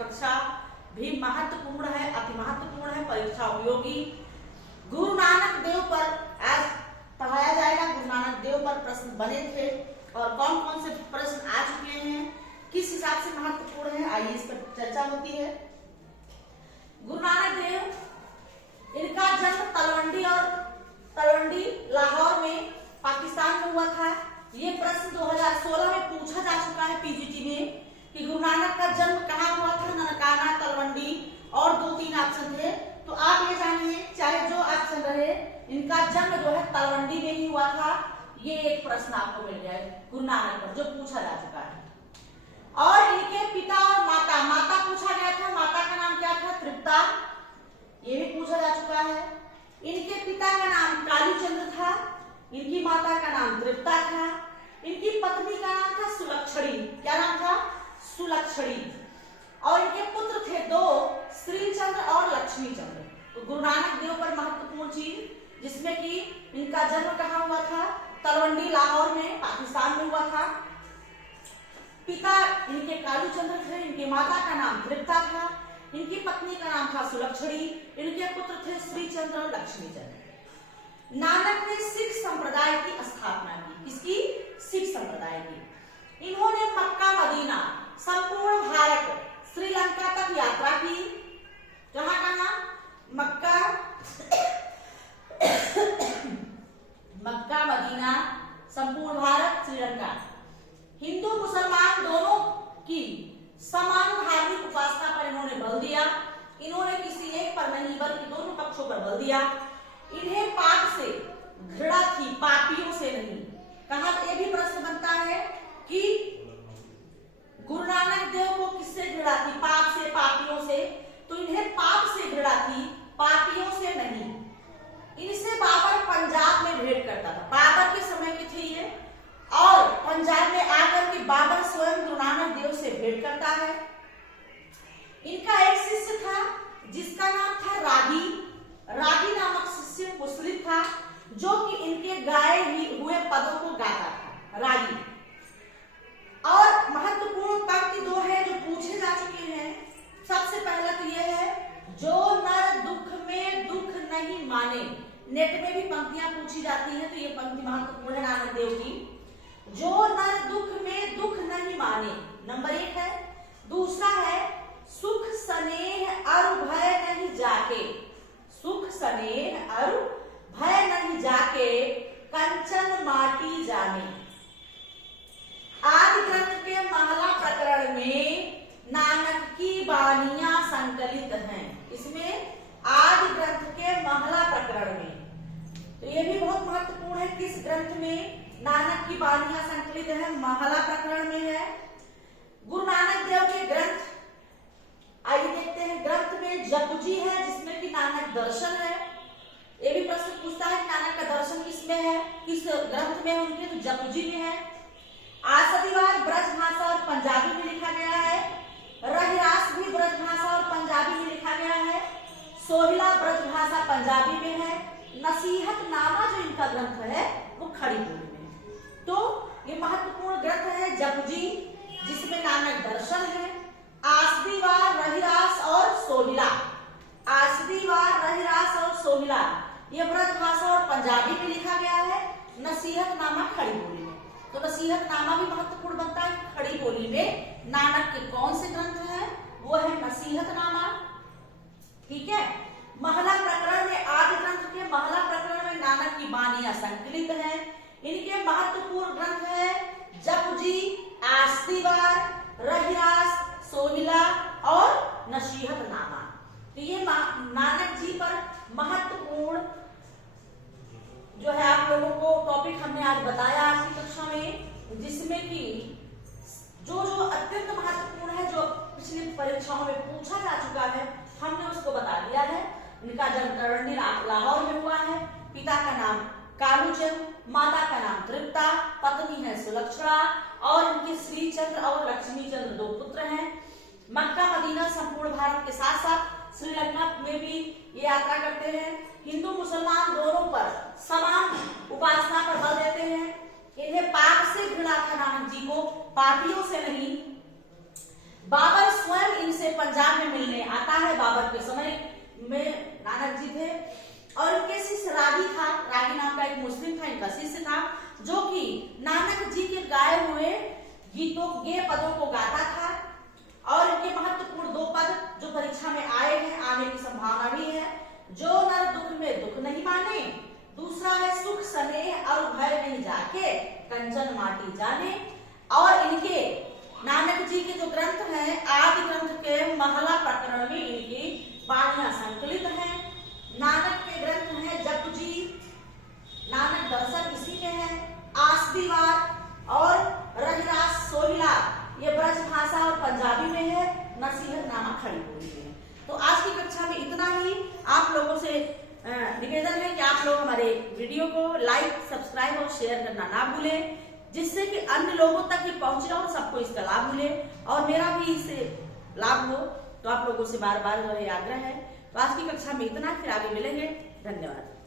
कक्षा भी महत्वपूर्ण है, अति महत्वपूर्ण है, परीक्षा उपयोगी। गुरु नानक देव पर आज पढ़ाया जाएगा। गुरु नानक देव पर प्रश्न बने थे और कौन कौन से प्रश्न आ चुके हैं, किस हिसाब से महत्वपूर्ण है, आइए इस पर चर्चा होती है। गुरु नानक देव, इनका जन्म तलवंडी लाहौर में पाकिस्तान में हुआ था। ये प्रश्न 2016 में पूछा जा चुका है पीजीटी में कि गुरु नानक का जन्म कहाँ हुआ था, ननकाना, तलवंडी, और 2-3 ऑप्शन थे। तो आप ये जानिए, चाहे जो ऑप्शन रहे, इनका जन्म जो है तलवंडी में ही हुआ था। ये एक प्रश्न आपको मिल गया है गुरु नानक पर, जो पूछा जा चुका है। और इनके पिता और माता पूछा गया था। माता का नाम क्या था? तृप्ता, ये भी पूछा जा चुका है। इनके पिता का नाम कालीचंद्र था, इनकी माता का नाम तृप्ता था। इनकी पत्नी का नाम था सुलक्षणी। क्या नाम था? सुलक्षणी। और इनके पुत्र थे 2, श्रीचंद्र और लक्ष्मीचंद्र। तो गुरु नानक देव पर महत्वपूर्ण चीज, जिसमें कि इनका जन्म कहाँ हुआ था? तलवंडी लाहौर में पाकिस्तान में हुआ था। पिता इनके कालूचंद्र थे, इनकी माता का नाम तृप्ता था, इनकी पत्नी का नाम था सुलक्षणी, इनके पुत्र थे श्रीचंद्र और लक्ष्मीचंद्र। नानक ने सिख संप्रदाय की स्थापना की। किसकी? सिख संप्रदाय की। इन्होंने मक्का, मदीना, संपूर्ण भारत, श्रीलंका तक यात्रा की। कहाँ? मक्का, मदीना, संपूर्ण भारत, श्रीलंका। हिंदू मुसलमान दोनों की समान धार्मिक उपासना पर इन्होंने बल दिया। इन्होंने किसी एक पर नहीं बल्कि दोनों पक्षों पर बल दिया। इन्हें पाप से घृणा थी, पापियों से नहीं। कहा यह भी प्रश्न बनता है कि गुरु नानक देव को किससे घृणा थी? पाप से, पापियों से। तो इन्हें पाप से घृणा थी, पापियों से नहीं। इनसे बाबर पंजाब में भेंट करता था। बाबर के समय के थे ये, और पंजाब में आकर के बाबर स्वयं गुरु नानक देव से भेंट करता है। इनका एक शिष्य था जिसका नाम था रागी। रागी नामक शिष्य मुस्लिम था, जो कि इनके गाए हुए पदों को गाता था, रागी। और महत्वपूर्ण पंक्ति 2 है जो पूछे जा चुके हैं। सबसे पहला तो यह है, जो नर दुख में दुख नहीं माने। नेट में भी पंक्तियां पूछी जाती हैं, तो ये पंक्ति महत्वपूर्ण है नानक देव की। जो नर दुख में दुख नहीं माने, नंबर 1 है। दूसरा है, सुख स्नेह अरु भय नहीं जाके। सुख स्नेह अरु भय नहीं जाके, कंचन माटी जाने। आदि ग्रंथ के महला प्रकरण में नानक की बानियां संकलित हैं। इसमें आदि ग्रंथ के महला प्रकरण में, तो ये भी बहुत महत्वपूर्ण है। किस ग्रंथ में नानक की बानियां संकलित है? महला प्रकरण में है। गुरु नानक देव के ग्रंथ, आइए देखते हैं। ग्रंथ में जपुजी है, जिसमें कि नानक दर्शन है। ये भी प्रश्न पूछता है नानक का दर्शन किसमें है, किस ग्रंथ में है उनके? तो जपुजी में है। आसदीवार ब्रज भाषा और पंजाबी में लिखा गया है। रहिरास भी ब्रज भाषा और पंजाबी में लिखा गया है। सोहिला ब्रज भाषा पंजाबी में है। नसीहत नामा जो इनका ग्रंथ है वो खड़ी बोली में है। तो ये महत्वपूर्ण ग्रंथ है जपुजी, जिसमें नानक दर्शन है। आसदीवार, रहिरास और सोहिला। आसदीवार, रहिरास और सोहिला ये ब्रज भाषा और पंजाबी में लिखा गया है। नसीहत नामा खड़ी बोली में। तो नसीहत नामा भी महत्वपूर्ण बनता है। खड़ी बोली में नानक के कौन से ग्रंथ हैं? वो है नसीहत नामा। ठीक है। महला प्रकरण में, आदि ग्रंथ के महला प्रकरण में नानक की बानियां संकलित हैं। इनके महत्वपूर्ण ग्रंथ है जपुजी, आसदीवार, रहिरास, सोहिला और नसीहत नामा। तो ये नानक जी पर महत्वपूर्ण जो है आप लोगों को टॉपिक हमने आज बताया आज की कक्षा में, जिसमें कि जो अत्यंत महत्वपूर्ण है, जो पिछली परीक्षाओं में पूछा जा चुका है, हमने उसको बता दिया है। इनका जन्म तलवंडी लाहौर में हुआ है। पिता का नाम कालूचंद, माता का नाम तृप्ता, पत्नी है सुलक्षणा, और इनके श्रीचंद्र और लक्ष्मीचंद्र 2 पुत्र हैं। मक्का, मदीना, संपूर्ण भारत के साथ साथ श्रीलंका में भी ये यात्रा करते हैं। हिंदू मुसलमान दोनों पर समान उपासना पर बल देते हैं। इन्हें पाप से घृणा था नानक जी को, पापियों से नहीं। बाबर स्वयं इनसे पंजाब में मिलने आता है। बाबर के समय में नानक जी थे और इनके शिष्य रागी था, रागी नाम का एक मुस्लिम था, इनका शिष्य था, जो कि नानक जी के गाए हुए गीतों गे पदों को गाता था। और इनके महत्वपूर्ण 2 पद जो परीक्षा में आए हैं, आने की संभावना भी है, जो नर दुख में दुख नहीं माने, दूसरा है सुख स्नेह और भय नहीं जाके कंचन माटी जाने। और इनके नानक जी के जो ग्रंथ हैं, आदि ग्रंथ के महला प्रकरण में इनकी वाणियां संकलित हैं। नानक के ग्रंथ हैं जप जी, नानक दर्शन इसी में है, आस्तीवाद और रहिरास सोहिला ये ब्रज भाषा और पंजाबी में है, नसीहत नामा खड़ी बोली है। तो आज की कक्षा में इतना ही। आप लोगों से निवेदन है कि आप लोग हमारे वीडियो को लाइक, सब्सक्राइब और शेयर करना ना भूलें, जिससे कि अन्य लोगों तक ये पहुंचे और सबको इसका लाभ मिले और मेरा भी इससे लाभ हो। तो आप लोगों से बार बार जो है आग्रह है। तो आज की कक्षा में इतना, फिर आगे मिलेंगे। धन्यवाद।